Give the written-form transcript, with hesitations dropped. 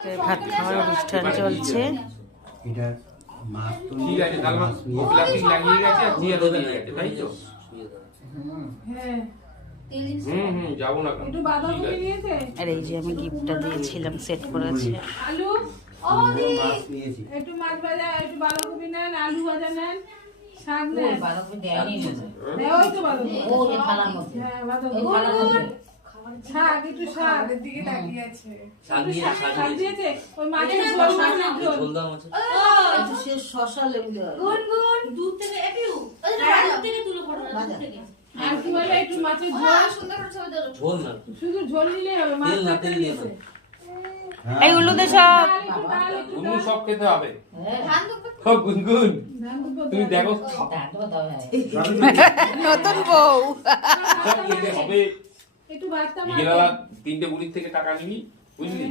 ভাত খাওয়ার অনুষ্ঠান চলছে। আর এই যে আমি গিফটটা দিয়েছিলাম, সেট করেছে। একটু মাছ ভাজা, একটু বাঁধাকপি নেন, আলু ভাজা নেন, শাক নেন। শাক একটু শাকের দিকে তাকিয়ে আছে। শাক দিয়েছে ওই মাছের ঝোল দাও আছে। একটু সে শসা লেবু দাও। গুনগুন দুধ থেকে একটু দুধ থেকে তুলে পড়ো না দুধ থেকে। আর কি বলে একটু মাছের ঝোল। সুন্দর করে ছবি দাও। ঝোল না। শুধু ঝোল নিলেই হবে, মাছ না দিয়েছে। এই উল্লুদে সব গুনগুন সব খেতে হবে। ও গুনগুন তুমি দেখো নতুন বউ সব খেতে হবে। একটু ভাতটা বিকেলবেলা 3টে বুড়ির থেকে টাকা নিবি, বুঝলি?